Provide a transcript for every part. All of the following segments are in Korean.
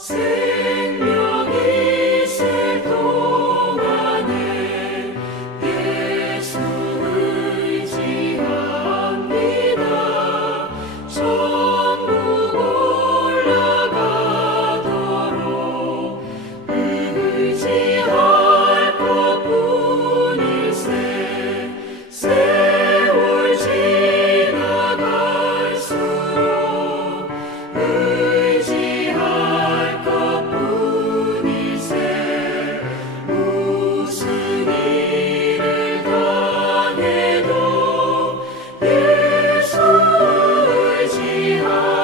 생명이 있을 동안에 예수 의지합니다. 천국 올라가도록 의지할 것뿐일세. 세월 지나갈수록 의지할 것뿐일세. 무슨 일을 당해도 예수 의지합니다.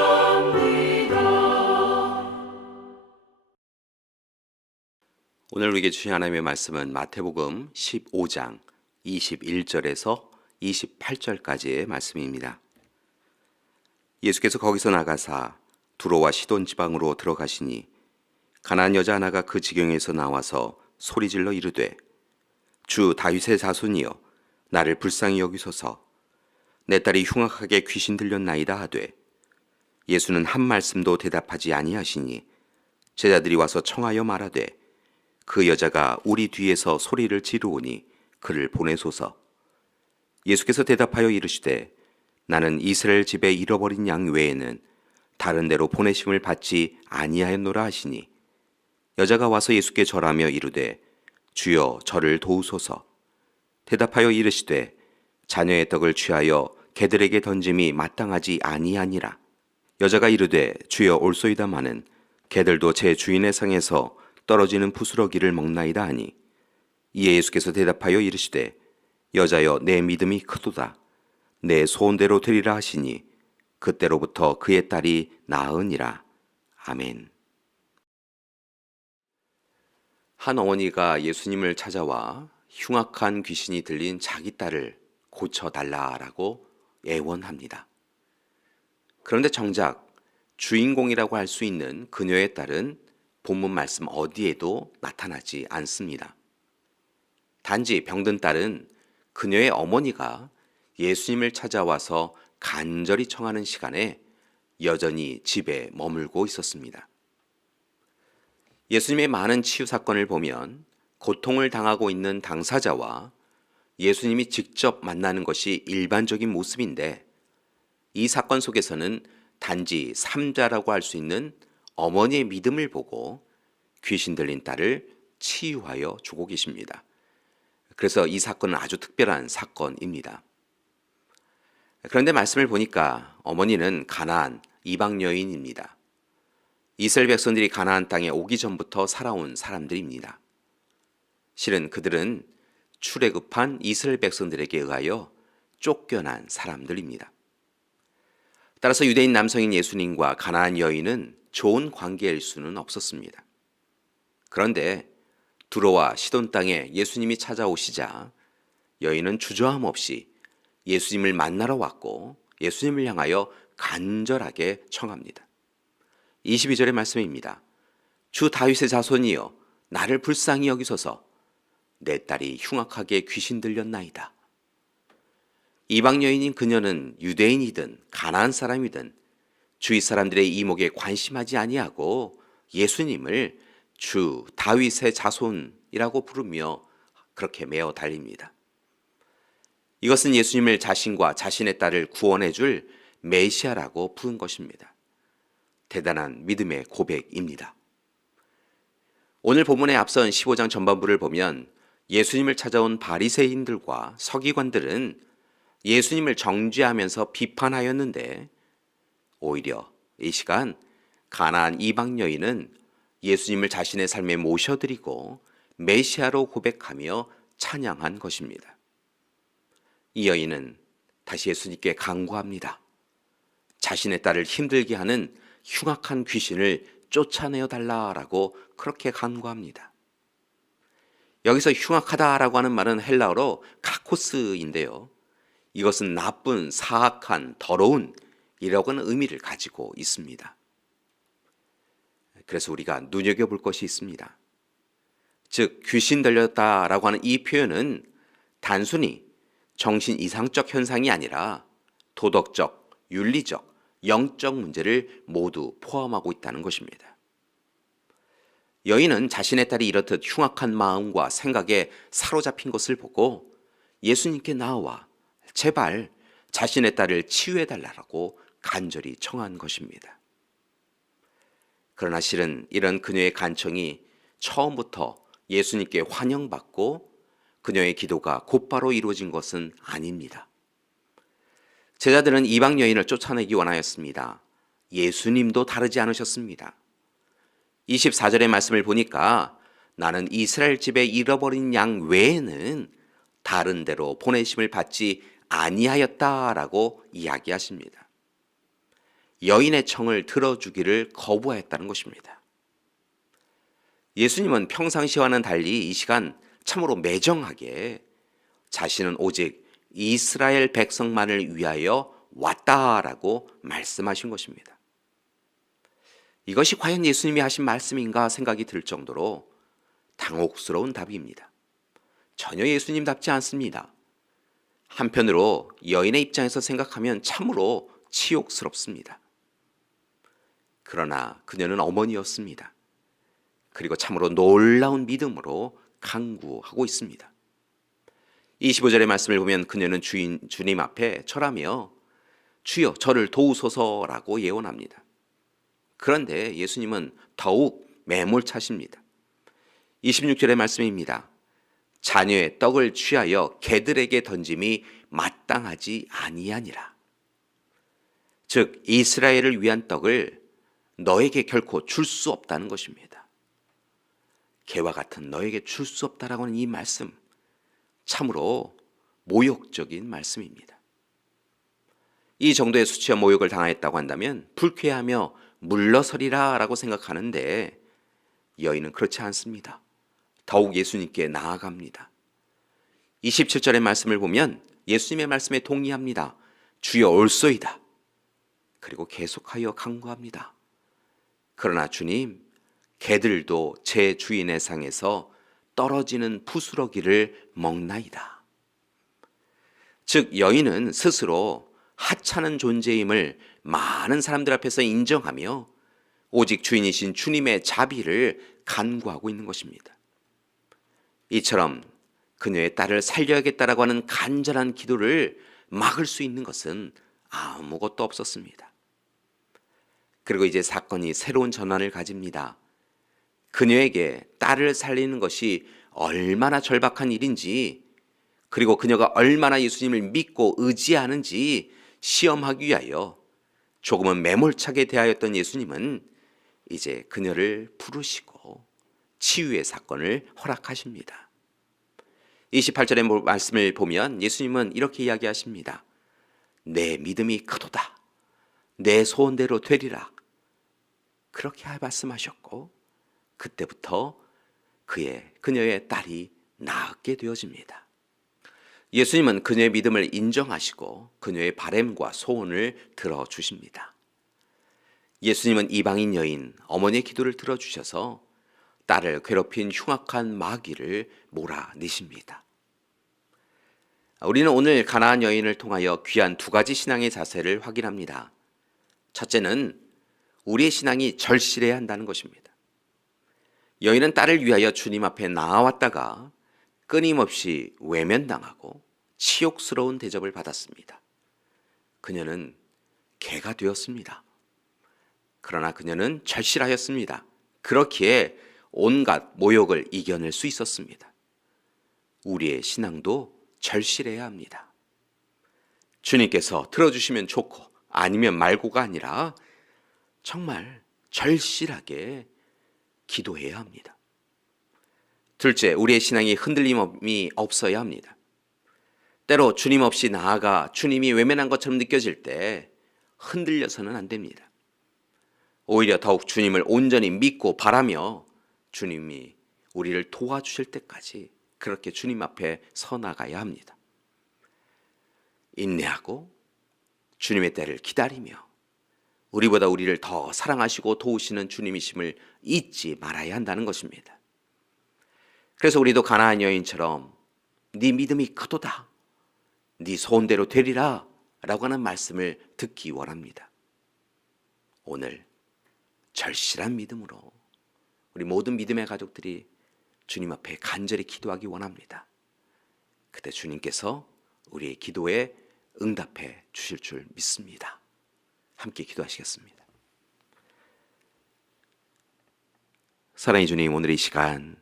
오늘 우리에게 주신 하나님의 말씀은 마태복음 15장 21절에서 28절까지의 말씀입니다. 예수께서 거기서 나가사 두로와 시돈 지방으로 들어가시니 가나안 여자 하나가 그 지경에서 나와서 소리질러 이르되 주 다윗의 자손이여 나를 불쌍히 여기소서. 내 딸이 흉악하게 귀신 들렸나이다 하되 예수는 한 말씀도 대답하지 아니하시니 제자들이 와서 청하여 말하되 그 여자가 우리 뒤에서 소리를 지르오니 그를 보내소서. 예수께서 대답하여 이르시되 나는 이스라엘 집에 잃어버린 양 외에는 다른 데로 보내심을 받지 아니하였노라 하시니 여자가 와서 예수께 절하며 이르되 주여 저를 도우소서. 대답하여 이르시되 자녀의 떡을 취하여 개들에게 던짐이 마땅하지 아니하니라. 여자가 이르되 주여 올소이다마는 개들도 제 주인의 상에서 떨어지는 부스러기를 먹나이다 하니 이에 예수께서 대답하여 이르시되 여자여 내 믿음이 크도다. 내 소원대로 되리라 하시니 그때로부터 그의 딸이 나으니라. 아멘. 한 어머니가 예수님을 찾아와 흉악한 귀신이 들린 자기 딸을 고쳐달라라고 애원합니다. 그런데 정작 주인공이라고 할 수 있는 그녀의 딸은 본문 말씀 어디에도 나타나지 않습니다. 단지 병든 딸은 그녀의 어머니가 예수님을 찾아와서 간절히 청하는 시간에 여전히 집에 머물고 있었습니다. 예수님의 많은 치유 사건을 보면 고통을 당하고 있는 당사자와 예수님이 직접 만나는 것이 일반적인 모습인데 이 사건 속에서는 단지 삼자라고 할 수 있는 어머니의 믿음을 보고 귀신 들린 딸을 치유하여 주고 계십니다. 그래서 이 사건은 아주 특별한 사건입니다. 그런데 말씀을 보니까 어머니는 가나안 이방 여인입니다. 이스라엘 백성들이 가나안 땅에 오기 전부터 살아온 사람들입니다. 실은 그들은 출애굽한 이스라엘 백성들에게 의하여 쫓겨난 사람들입니다. 따라서 유대인 남성인 예수님과 가나안 여인은 좋은 관계일 수는 없었습니다. 그런데 두로와 시돈 땅에 예수님이 찾아오시자 여인은 주저함 없이 예수님을 만나러 왔고 예수님을 향하여 간절하게 청합니다. 22절의 말씀입니다. 주 다윗의 자손이여 나를 불쌍히 여기소서. 내 딸이 흉악하게 귀신 들렸나이다. 이방 여인인 그녀는 유대인이든 가나안 사람이든 주위 사람들의 이목에 관심하지 아니하고 예수님을 주 다윗의 자손이라고 부르며 그렇게 메어 달립니다. 이것은 예수님을 자신과 자신의 딸을 구원해 줄 메시아라고 부른 것입니다. 대단한 믿음의 고백입니다. 오늘 본문에 앞선 15장 전반부를 보면 예수님을 찾아온 바리새인들과 서기관들은 예수님을 정죄하면서 비판하였는데 오히려 이 시간 가나안 이방 여인은 예수님을 자신의 삶에 모셔드리고 메시아로 고백하며 찬양한 것입니다. 이 여인은 다시 예수님께 간구합니다. 자신의 딸을 힘들게 하는 흉악한 귀신을 쫓아내어 달라라고 그렇게 간구합니다. 여기서 흉악하다라고 하는 말은 헬라어로 카코스인데요. 이것은 나쁜, 사악한, 더러운 이라고 하는 의미를 가지고 있습니다. 그래서 우리가 눈여겨볼 것이 있습니다. 즉 귀신 들렸다라고 하는 이 표현은 단순히 정신 이상적 현상이 아니라 도덕적, 윤리적, 영적 문제를 모두 포함하고 있다는 것입니다. 여인은 자신의 딸이 이렇듯 흉악한 마음과 생각에 사로잡힌 것을 보고 예수님께 나와 제발 자신의 딸을 치유해달라고 간절히 청한 것입니다. 그러나 실은 이런 그녀의 간청이 처음부터 예수님께 환영받고 그녀의 기도가 곧바로 이루어진 것은 아닙니다. 제자들은 이방 여인을 쫓아내기 원하였습니다. 예수님도 다르지 않으셨습니다. 24절의 말씀을 보니까 나는 이스라엘 집에 잃어버린 양 외에는 다른 데로 보내심을 받지 아니하였다라고 이야기하십니다. 여인의 청을 들어주기를 거부하였다는 것입니다. 예수님은 평상시와는 달리 이 시간 참으로 매정하게 자신은 오직 이스라엘 백성만을 위하여 왔다라고 말씀하신 것입니다. 이것이 과연 예수님이 하신 말씀인가 생각이 들 정도로 당혹스러운 답입니다. 전혀 예수님답지 않습니다. 한편으로 여인의 입장에서 생각하면 참으로 치욕스럽습니다. 그러나 그녀는 어머니였습니다. 그리고 참으로 놀라운 믿음으로 강구하고 있습니다. 25절의 말씀을 보면 그녀는 주님 앞에 절하며 주여 저를 도우소서라고 예언합니다. 그런데 예수님은 더욱 매몰차십니다. 26절의 말씀입니다. 자녀의 떡을 취하여 개들에게 던짐이 마땅하지 아니하니라. 즉 이스라엘을 위한 떡을 너에게 결코 줄 수 없다는 것입니다. 개와 같은 너에게 줄 수 없다라고 하는 이 말씀 참으로 모욕적인 말씀입니다. 이 정도의 수치와 모욕을 당하였다고 한다면 불쾌하며 물러서리라 라고 생각하는데 여인은 그렇지 않습니다. 더욱 예수님께 나아갑니다. 27절의 말씀을 보면 예수님의 말씀에 동의합니다. 주여 올소이다. 그리고 계속하여 간구합니다. 그러나 주님, 개들도 제 주인의 상에서 떨어지는 부스러기를 먹나이다. 즉 여인은 스스로 하찮은 존재임을 많은 사람들 앞에서 인정하며 오직 주인이신 주님의 자비를 간구하고 있는 것입니다. 이처럼 그녀의 딸을 살려야겠다라고 하는 간절한 기도를 막을 수 있는 것은 아무것도 없었습니다. 그리고 이제 사건이 새로운 전환을 가집니다. 그녀에게 딸을 살리는 것이 얼마나 절박한 일인지, 그리고 그녀가 얼마나 예수님을 믿고 의지하는지 시험하기 위하여 조금은 매몰차게 대하였던 예수님은 이제 그녀를 부르시고 치유의 사건을 허락하십니다. 28절의 말씀을 보면 예수님은 이렇게 이야기하십니다. 내 믿음이 크도다. 내 소원대로 되리라. 그렇게 말씀하셨고 그때부터 그녀의 딸이 낫게 되어집니다. 예수님은 그녀의 믿음을 인정하시고 그녀의 바램과 소원을 들어주십니다. 예수님은 이방인 여인 어머니의 기도를 들어주셔서 딸을 괴롭힌 흉악한 마귀를 몰아내십니다. 우리는 오늘 가나안 여인을 통하여 귀한 두 가지 신앙의 자세를 확인합니다. 첫째는 우리의 신앙이 절실해야 한다는 것입니다. 여인은 딸을 위하여 주님 앞에 나아왔다가 끊임없이 외면당하고 치욕스러운 대접을 받았습니다. 그녀는 개가 되었습니다. 그러나 그녀는 절실하였습니다. 그렇기에 온갖 모욕을 이겨낼 수 있었습니다. 우리의 신앙도 절실해야 합니다. 주님께서 들어주시면 좋고 아니면 말고가 아니라 정말 절실하게 기도해야 합니다. 둘째, 우리의 신앙이 흔들림이 없어야 합니다. 때로 주님 없이 나아가 주님이 외면한 것처럼 느껴질 때 흔들려서는 안 됩니다. 오히려 더욱 주님을 온전히 믿고 바라며 주님이 우리를 도와주실 때까지 그렇게 주님 앞에 서 나가야 합니다. 인내하고 주님의 때를 기다리며 우리보다 우리를 더 사랑하시고 도우시는 주님이심을 잊지 말아야 한다는 것입니다. 그래서 우리도 가나안 여인처럼 네 믿음이 크도다, 네 소원대로 되리라 라고 하는 말씀을 듣기 원합니다. 오늘 절실한 믿음으로 우리 모든 믿음의 가족들이 주님 앞에 간절히 기도하기 원합니다. 그때 주님께서 우리의 기도에 응답해 주실 줄 믿습니다. 함께 기도하시겠습니다. 사랑의 주님, 오늘 이 시간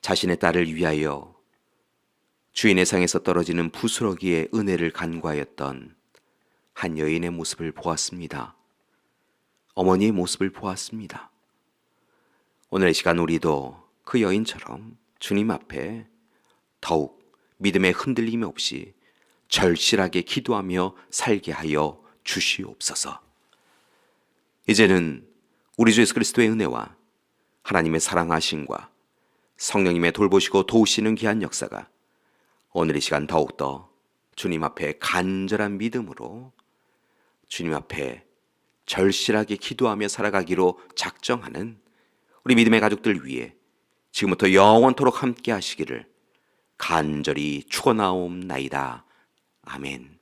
자신의 딸을 위하여 주인의 상에서 떨어지는 부스러기의 은혜를 간구하였던 한 여인의 모습을 보았습니다. 어머니의 모습을 보았습니다. 오늘 이 시간 우리도 그 여인처럼 주님 앞에 더욱 믿음의 흔들림 없이 절실하게 기도하며 살게 하여 주시옵소서. 이제는 우리 주 예수 그리스도의 은혜와 하나님의 사랑하심과 성령님의 돌보시고 도우시는 귀한 역사가 오늘 이 시간 더욱더 주님 앞에 간절한 믿음으로 주님 앞에 절실하게 기도하며 살아가기로 작정하는 우리 믿음의 가족들 위해 지금부터 영원토록 함께 하시기를 간절히 축원하옵나이다. 아멘.